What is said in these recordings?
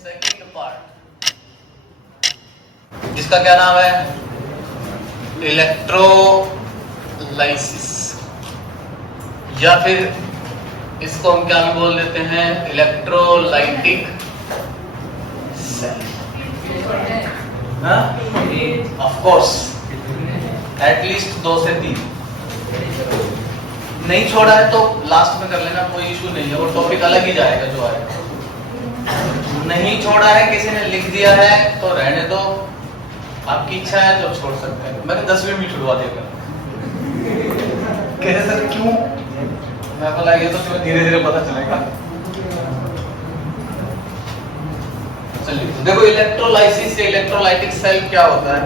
Second part, जिसका क्या नाम है, इलेक्ट्रोलाइसिस, या फिर इसको हम क्या भी बोल देते हैं, electrolytic cell. Of course at least 2 से 3। नहीं छोड़ा है तो लास्ट में कर लेना, कोई इशू नहीं है, वो टॉपिक अलग ही जाएगा जो आएगा। नहीं छोड़ा है, किसी ने लिख दिया है तो रहने दो, आपकी इच्छा है तो छोड़ सकते हैं। मैंने 10वीं में छुड़वा दिया था। कहते सर क्यों? मैं बोला ये तो तुम्हें धीरे धीरे पता चलेगा। चलिए देखो, इलेक्ट्रोलाइसिस या इलेक्ट्रोलाइटिक सेल क्या होता है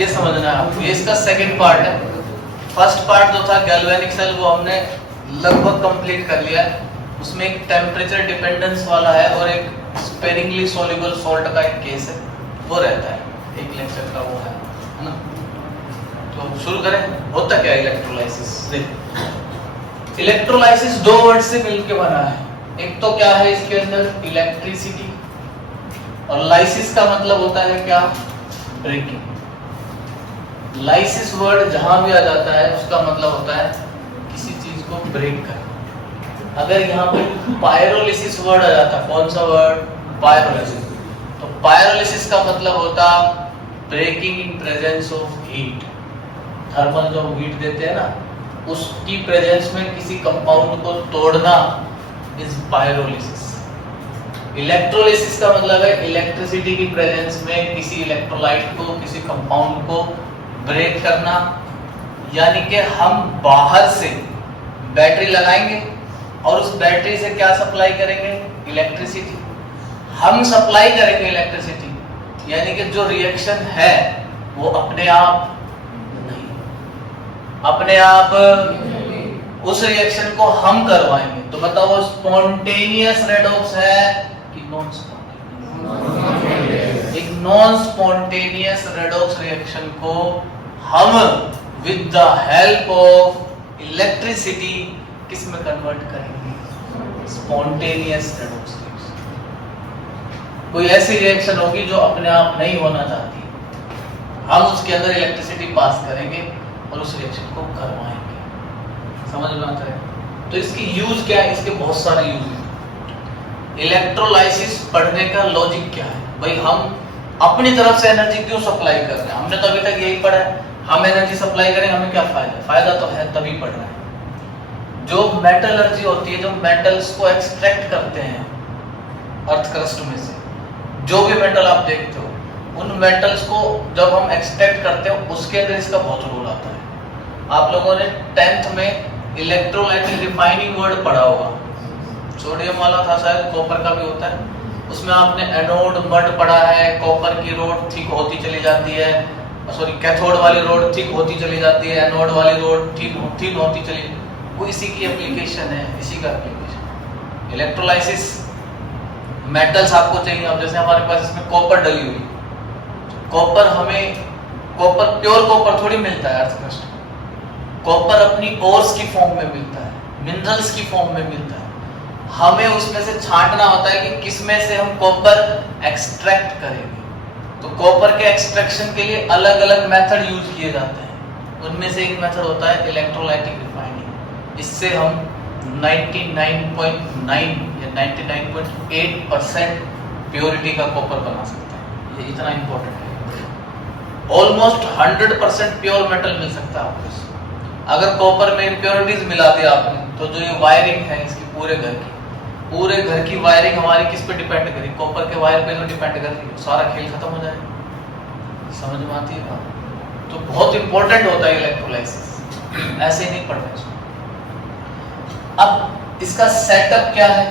ये समझना है आपको। ये इसका सेकंड पार्ट है। फर्स्ट पार्ट जो था गैल्वेनिक सेल, वो हमने लगभग कंप्लीट कर लिया है। उसमें एक टेम्परेचर डिपेंडेंस वाला है और एक स्पेरिंगली सोल्यूबल सॉल्ट का एक केस है, वो रहता है, एक लेक्चर का वो है ना। तो शुरू करें। होता क्या इलेक्ट्रोलाइसिस? इलेक्ट्रोलाइसिस 2 वर्ड से मिलकर बना है। एक तो क्या है इसके अंदर, इलेक्ट्रिसिटी, और लाइसिस का मतलब होता है क्या, ब्रेकिंग। लाइसिस वर्ड जहां भी आ जाता है उसका मतलब होता है किसी चीज को ब्रेक करना। अगर यहाँ पे पायरोलिसिस वर्ड आ जाता, कौन सा वर्ड, पायरोलिसिस, तो पायरोलिसिस का मतलब होता breaking in presence of heat. Thermal जो हीट देते हैं ना, उसकी प्रेजेंस में किसी कंपाउंड को तोड़ना इज पायरोलिसिस। इलेक्ट्रोलिसिस का मतलब है इलेक्ट्रिसिटी की प्रेजेंस में किसी इलेक्ट्रोलाइट को, किसी कंपाउंड को ब्रेक करना। यानी कि हम बाहर से बैटरी लगाएंगे और उस बैटरी से क्या सप्लाई करेंगे, इलेक्ट्रिसिटी। हम सप्लाई करेंगे इलेक्ट्रिसिटी, यानी कि जो रिएक्शन है वो अपने आप नहीं, अपने आप उस रिएक्शन को हम करवाएंगे। तो बताओ वो स्पॉन्टेनियस रेडॉक्स है कि नॉन स्पॉन्टेनियस? एक नॉन स्पॉन्टेनियस रेडॉक्स रिएक्शन को हम with the help of electricity किस में कन्वर्ट करेंगे, स्पॉन्टेनियस रेडॉक्स रिएक्शन। कोई ऐसी रिएक्शन होगी जो अपने आप नहीं होना चाहती, हम उसके अंदर इलेक्ट्रिसिटी पास करेंगे और उस रिएक्शन को करवाएंगे। समझ में आता है? तो इसकी यूज क्या है? इसके बहुत सारे यूज हैं। इलेक्ट्रोलाइसिस पढ़ने का लॉजिक क्या है भाई? हम अपनी तरफ से एनर्जी क्यों सप्लाई कर रहे हैं? हमने तो अभी तक यही पढ़ा है, हम एनर्जी सप्लाई करेंगे, हमें क्या फायदा? फायदा तो है, तभी पढ़ रहे हैं। जो मेटलर्जी होती है, जो मेटल्स को एक्सट्रैक्ट करते हैं अर्थ क्रस्ट में से, जो भी मेटल आप देखते हो, उन मेटल्स को जब हम एक्सट्रैक्ट करते हैं उसके अंदर इसका बहुत रोल आता है। आप लोगों ने 10th में इलेक्ट्रोलाइटिक रिफाइनिंग वर्ड पढ़ा होगा, सोडियम वाला था शायद, कॉपर का भी होता है। उसमें आपने एनोड मड पढ़ा है, कॉपर की रोड थिक होती चली जाती है, सॉरी कैथोड वाली रोड थिक होती चली जाती है, एनोड वाली रोड थिन होती चली, वो इसी की एप्लीकेशन है, इसी का एप्लीकेशन। इलेक्ट्रोलाइसिस मेटल्स आपको चाहिए, अब जैसे हमारे पास इसमें कॉपर डली हुई, कॉपर हमें, कॉपर प्योर कॉपर थोड़ी मिलता है अर्थ क्रस्ट में। कॉपर अपनी ओर्स की फॉर्म में मिलता है, मिनरल्स की फॉर्म में मिलता है। हमें उसमें से छांटना होता है कि किस में से हम कॉपर एक्सट्रैक्ट करेंगे। तो कॉपर के एक्सट्रैक्शन के लिए अलग अलग मेथड यूज किए जाते हैं। उनमें से एक मेथड होता है इलेक्ट्रोलाइटिक रिफाइनिंग। इससे हम 99.9 या 99.8% प्योरिटी का कॉपर बना सकते हैं। ये इतना इंपॉर्टेंट है। ऑलमोस्ट 100% प्योर मेटल मिल सकता है आपको। अगर कॉपर में इम्प्योरिटीज मिला दिया आपने, तो जो ये वायरिंग है इसकी पूरे घर की वायरिंग हमारी किस पे डिपेंड करी, कॉपर के वायर पे तो डिपेंड कर रही है, सारा खेल खत्म हो जाएगा। समझ में आती है बात? तो बहुत इंपॉर्टेंट होता है इलेक्ट्रोलाइसिस, ऐसे ही नहीं पढ़ना इसको। अब इसका सेटअप क्या है?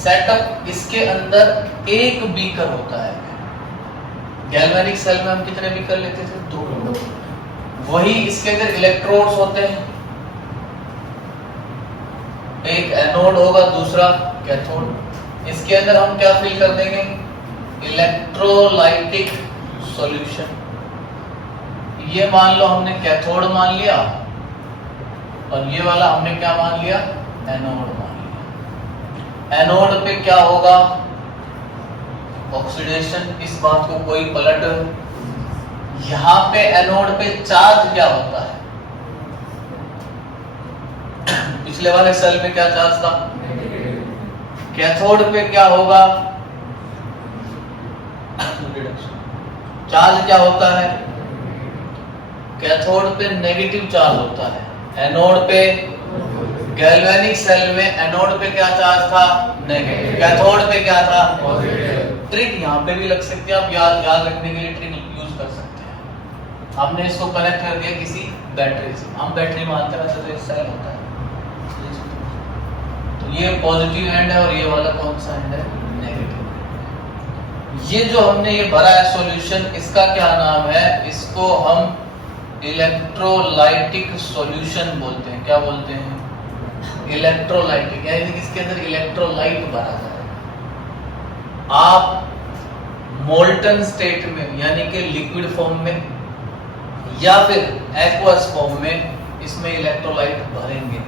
सेटअप, इसके अंदर एक बीकर होता है। गैल्वेनिक सेल में हम कितने बीकर लेते थे? 2। वही इसके अंदर इलेक्ट्रोड्स होते हैं, एक एनोड होगा, दूसरा कैथोड। इसके अंदर हम क्या फिल कर देंगे? Electrolytic solution. ये मान लो हमने कैथोड मान लिया, और ये वाला हमने क्या मान लिया? एनोड मान लिया। एनोड पे क्या होगा? ऑक्सीडेशन, इस बात को कोई पलट। यहाँ पे एनोड पे चार्ज क्या होता है? पिछले वाले सेल में क्या चार्ज था? कैथोड पे क्या होगा? चार्ज क्या होता है? कैथोड पे नेगेटिव चार्ज होता है। एनोड पे, गैल्वेनिक सेल में एनोड पे क्या चार्ज था? नेगेटिव। कैथोड पे क्या था? पॉजिटिव। ट्रिक यहाँ पे भी लग सकती है, आप याद रखने के लिए ट्रिक यूज कर सकते हैं। हमने इसको कनेक्ट कर दिया किसी बैटरी से, हम बैटरी मानते हैं, वैसे तो एक सेल होता है। तो ये पॉजिटिव एंड है और ये वाला कौन सा एंड है? नेगेटिव। ये जो हमने ये भरा है सॉल्यूशन, इसका क्या नाम है? इसको हम इलेक्ट्रोलाइटिक सॉल्यूशन बोलते हैं। क्या बोलते हैं? इलेक्ट्रोलाइटिक, यानी कि इसके अंदर इलेक्ट्रोलाइट भरा है। आप मोल्टन स्टेट में यानी कि लिक्विड फॉर्म में या फिर एक्वस फॉर्म में इसमें इलेक्ट्रोलाइट भरेंगे।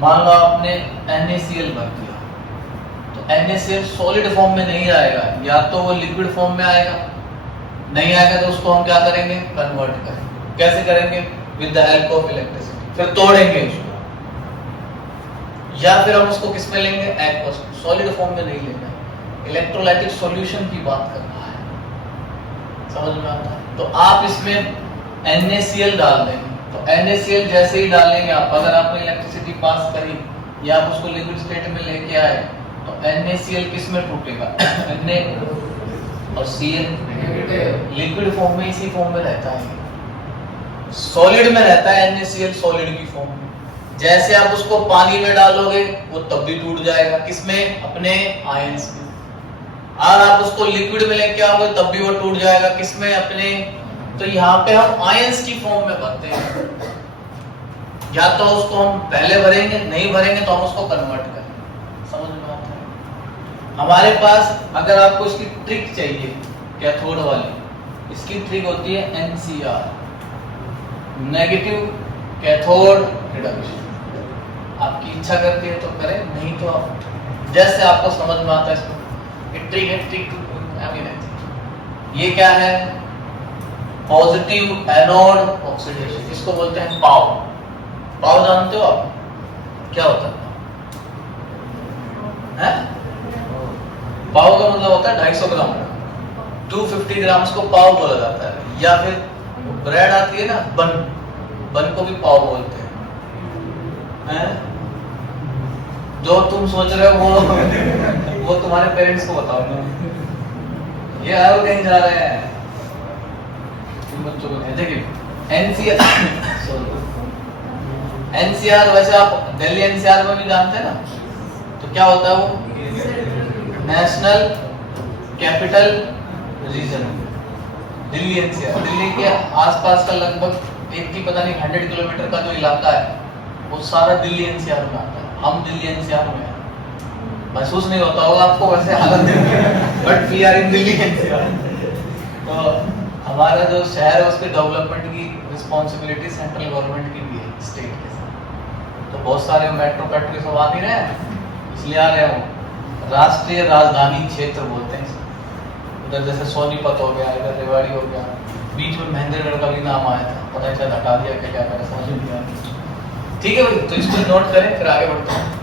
मान लो आपने NaCl भर दिया, तो NaCl सॉलिड फॉर्म में नहीं आएगा, या तो वो लिक्विड फॉर्म में आएगा, नहीं आएगा तो उसको हम क्या करेंगे? कन्वर्ट करेंगे। कैसे करेंगे? With the help of electricity. फिर तोड़ेंगे उसको, या फिर हम उसको किस में लेंगे? एक्वस, सॉलिड फॉर्म में नहीं लेंगे। इलेक्ट्रोलाइटिक सॉल्यूशन की बात कर रहा है, समझ में आता है? तो आप इसमें NaCl डाल देंगे, तो NaCl जैसे ही डालेंगे आप, अगर आपने इलेक्ट्रिसिटी पास करी या आप उसको लिक्विड स्टेट में लेके आए, तो NaCl किस में टूटेगा? Na और Cl लिक्विड फॉर्म में, इसी फॉर्म में रहता है। सॉलिड में रहता है NaCl, सॉलिड की फॉर्म में। जैसे आप उसको पानी में डालोगे वो तब भी टूट जाएगा, किसमें? अपने आयंस में। और आप उसको लिक्विड में लेके आओगे तब भी वो टूट जाएगा, किसमें? अपने। तो यहाँ पे हम आयंस की फॉर्म में भरते हैं। या तो उसको हम पहले भरेंगे, नहीं भरेंगे तो हम उसको कन्वर्ट करेंगे। समझ में आता है? हमारे पास अगर आपको इसकी ट्रिक चाहिए कैथोड वाली, इसकी ट्रिक होती है NCR, नेगेटिव कैथोड रिडक्शन। आपकी इच्छा करती है तो करें, नहीं तो आप जैसे आपको समझ में आता है। इसको ट्रिक है, ट्रिक ये क्या है? पॉजिटिव एनोड ऑक्सीडेशन, इसको बोलते हैं पाव। पाव जानते हो आप? क्या होता है? पाव का मतलब होता है 250 ग्राम, 250 ग्राम को पाव बोला जाता है। या फिर ब्रेड आती है ना, बन को भी पाव बोलते हैं। जो तुम सोच रहे हो वो तुम्हारे पेरेंट्स को बताओ। ये आयो कहीं जा रहे हैं बच्चों को। देखिए NCR वैसे आप दिल्ली NCR में भी जानते हैं ना, तो क्या होता है वो? National capital region, Delhi NCR। Delhi के आसपास का लगभग 100 किलोमीटर का जो इलाका है वो सारा दिल्ली NCR में आता है। हम दिल्ली NCR में हैं। महसूस नहीं होता होगा आपको वैसे हालत, but we are in Delhi NCR। तो हमारा जो शहर है उसके डेवलपमेंट की रिस्पॉन्सिबिलिटी सेंट्रल गवर्नमेंट की भी है, स्टेट के साथ। तो बहुत सारे मेट्रो सब आ नहीं रहे हैं, इसलिए आ रहे हो। राष्ट्रीय राजधानी क्षेत्र बोलते हैं। उधर जैसे सोनीपत हो गया, इधर रेवाड़ी हो गया, बीच में महेंद्रगढ़ का भी नाम आया था, पता चला हटा दिया क्या करें, समझ नहीं आया। ठीक है भाई, तो इसको नोट करें, फिर आगे बढ़ते हैं।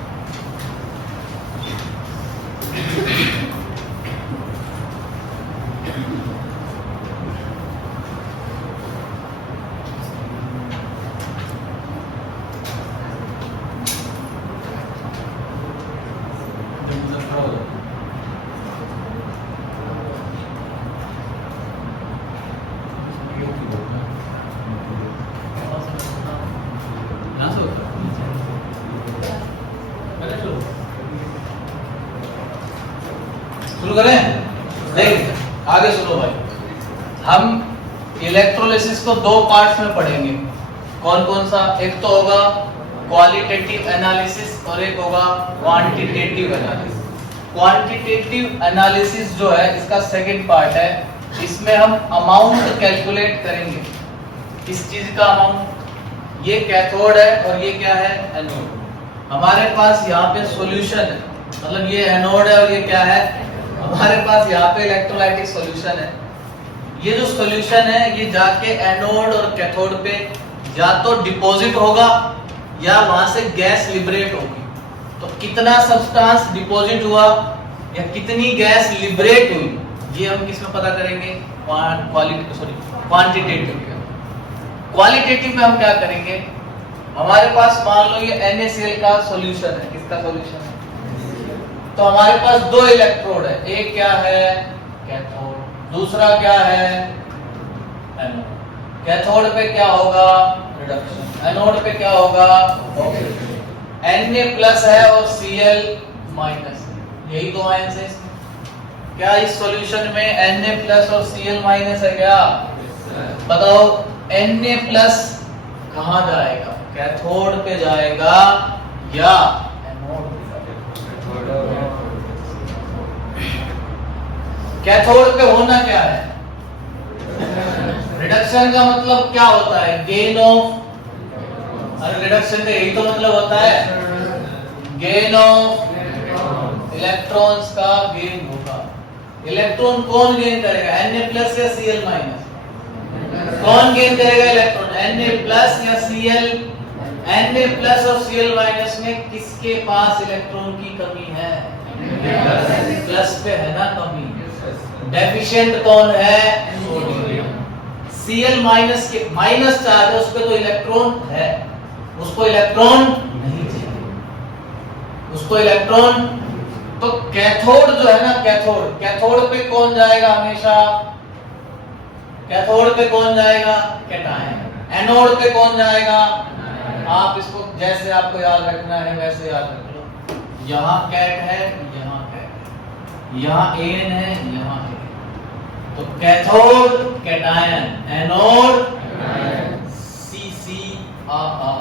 शुरू करें? देख आगे सुनो भाई, हम इलेक्ट्रोलिसिस को दो पार्ट्स में पढ़ेंगे। कौन कौन सा? एक तो होगा क्वालिटेटिव एनालिसिस और एक होगा क्वांटिटेटिव एनालिसिस। क्वांटिटेटिव एनालिसिस जो है इसका सेकंड पार्ट है, इसमें हम अमाउंट कैलकुलेट करेंगे। किस चीज का अमाउंट? ये कैथोड है और ये क्या है? एनोड। हमारे पास यहाँ पे सॉल्यूशन है, मतलब ये एनोड है और ये क्या है? हमारे पास यहाँ पे इलेक्ट्रोलाइटिक सॉल्यूशन है। ये जो सॉल्यूशन है ये जाके एनोड और कैथोड पे या तो डिपॉजिट होगा या वहां से गैस लिबरेट होगी। तो कितना सब्सटेंस डिपॉजिट हुआ या कितनी गैस लिबरेट हुई, ये हम किसमें पता करेंगे? क्वांटिटेटिव। क्वालिटेटिव में हम क्या करेंगे? हमारे पास मान लो ये NaCl का सॉल्यूशन है। किसका सॉल्यूशन है? तो हमारे पास दो इलेक्ट्रोड है, एक क्या है? कैथोड, दूसरा क्या है? एनोड। कैथोड पे क्या होगा? रिडक्शन। एनोड पे क्या होगा? ऑक्सीडेशन। Na+ है और Cl-, यही दो आयंस है इसमें। क्या इस सॉल्यूशन में Na+ और Cl- है क्या? बताओ Na+ कहां जाएगा? कैथोड पे जाएगा या एनोड पे जाएगा? कैथोड पे होना क्या है? रिडक्शन का मतलब क्या होता है? गेन ऑफ, अरे रिडक्शन का यही तो मतलब होता है, गेन ऑफ इलेक्ट्रॉन्स का गेन होगा। इलेक्ट्रॉन कौन गेन करेगा? Na+ या Cl-? कौन गेन करेगा इलेक्ट्रॉन? Na+ या Cl? Na+ और Cl- में किसके पास इलेक्ट्रॉन की कमी है? प्लस पे है ना कमी। डेफिशिएंट कौन है? सोडियम। Cl- के माइनस चार्ज है, उस पे तो इलेक्ट्रॉन है, उसको इलेक्ट्रॉन नहीं चाहिए, उसको इलेक्ट्रॉन। तो कैथोड जो है ना, कैथोड पे कौन जाएगा हमेशा? कैथोड पे कौन जाएगा? कैटायन। एनोड पे कौन जाएगा? आप इसको जैसे आपको याद रखना है वैसे याद रख लो। यहाँ कैट है, यहाँ कैट है, यहाँ एन है, यहाँ है। तो कैथोड कैटायन, एनोड CCR।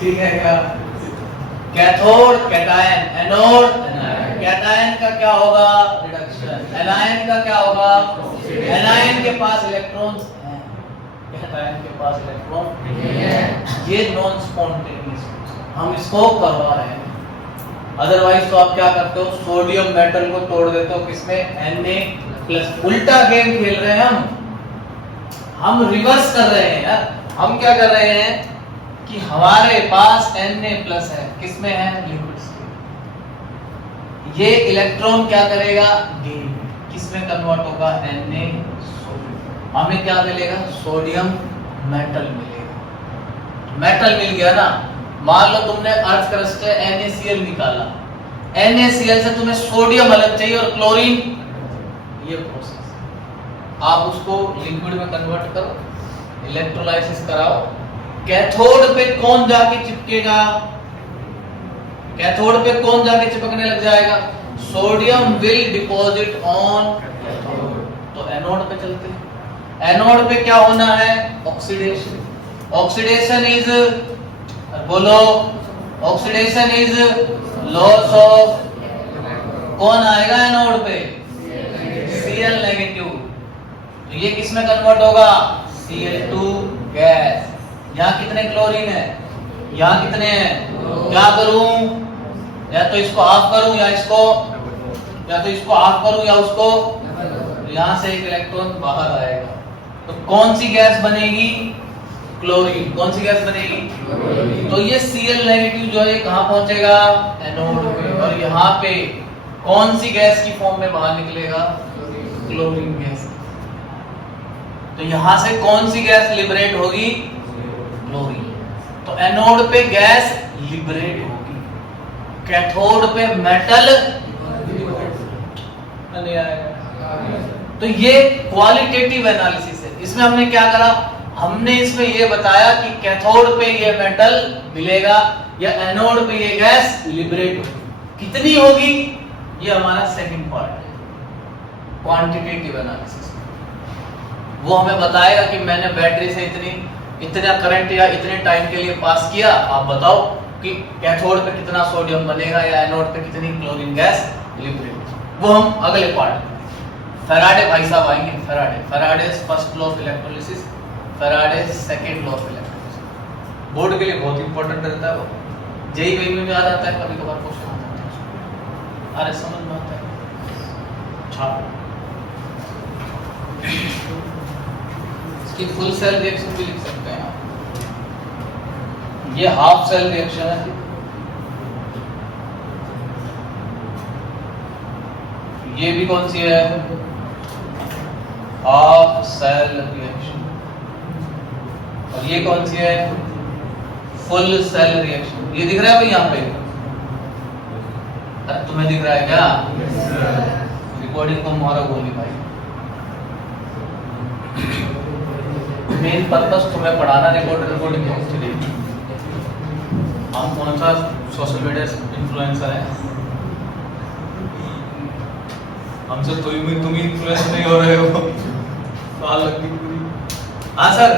ठीक है क्या? कैथोड कैटायन, एनोड कैटायन का क्या होगा? रिडक्शन। एनायन का क्या होगा? एनायन के पास इलेक्ट्रॉन्स हैं, कैटायन के पास इलेक्ट्रॉन नहीं है। ये नॉन स्पॉन्टेनियस हम इसको करवा रहे हैं। अदरवाइज तो आप क्या करते हो? सोडियम मेटल को तोड़ देते हो किसमें? Na+। उल्टा गेम खेल रहे हैं हम रिवर्स कर रहे हैं यार। हम क्या कर रहे हैं कि हमारे पास Na+ है, किसमें है? Liquid state. ये इलेक्ट्रॉन क्या करेगा? गेन। किसमें कन्वर्ट होगा? Na sodium. हमें क्या मिलेगा? सोडियम मेटल मिलेगा। मेटल मिल गया ना। मान लो तुमने अर्थ क्रस्ट से NaCl निकाला, NaCl से तुम्हें सोडियम अलग चाहिए और क्लोरीन, ये प्रोसेस। आप उसको लिक्विड में कन्वर्ट करो, इलेक्ट्रोलाइसिस कराओ। कैथोड पे कौन जाके चिपकेगा? कैथोड पे कौन जाके चिपकने लग जाएगा? Sodium will deposit on cathode. तो एनोड पे चलते हैं। एनोड पे क्या होना है? ऑक्सीडेशन। ऑक्सीडेशन इज, बोलो, ऑक्सीडेशन इज लॉस ऑफ, कौन आएगा एनोड पे? Cl-। तो ये किसमें कन्वर्ट होगा? Cl2 gas. यहाँ कितने क्लोरीन है? यहाँ कितने हैं? क्या करूं? या तो इसको ऑफ करूं या इसको, या तो इसको ऑफ करूं या उसको। यहाँ से एक इलेक्ट्रॉन बाहर आएगा, तो कौन सी गैस बनेगी? क्लोरीन। कौन सी गैस बनेगी? तो ये Cl- जो है कहां पहुंचेगा? एनोड पे। और यहाँ पे कौन सी गैस की फॉर्म में बाहर निकलेगा? Chlorine gas. तो यहां से कौन सी गैस लिबरेट होगी? क्लोरीन। तो एनोड पे गैस लिबरेट होगी, कैथोड पे मेटल नहीं आएगा। तो ये क्वालिटेटिव एनालिसिस है। इसमें हमने क्या करा? हमने इसमें ये बताया कि कैथोड पे ये मेटल मिलेगा या एनोड पे ये गैस लिबरेट होगी। कितनी होगी? ये हमारा सेकंड पार्ट है, क्वांटिटेटिव एनालिसिस। वो हमें बताएगा कि मैंने बैटरी से इतना करंट या इतने टाइम के लिए पास किया, आप बताओ कि कैथोड पे कितना सोडियम बनेगा या एनोड पे कितनी क्लोरीन गैस लिबरेट। वो हम अगले पार्ट में, फैराडे भाई साहब आएंगे। Faraday first law of JEE वेई में भी आ जाता है, कभी कभार क्वेश्चन आ जाता है। अरे समझ में आता है। छाप इसकी फुल सेल रिएक्शन भी लिख सकते हैं आप। ये हाफ सेल रिएक्शन है, ये भी कौन सी है, हाफ सेल रिएक्शन। और ये कौन सी है, फुल सेल रिएक्शन। ये दिख रहा है भाई यहाँ पे, अरे तुम्हें दिख रहा है क्या? रिकॉर्डिंग को मोहरा बोली भाई। मेन पर्पस तुम्हें पढ़ाना, रिकॉर्डिंग एक्चुअली। हम कौन सा सोशल मीडिया इन्फ्लुएंसर है, हमसे तुम ही इन्फ्लुएंस नहीं हो रहे हो। हाँ सर।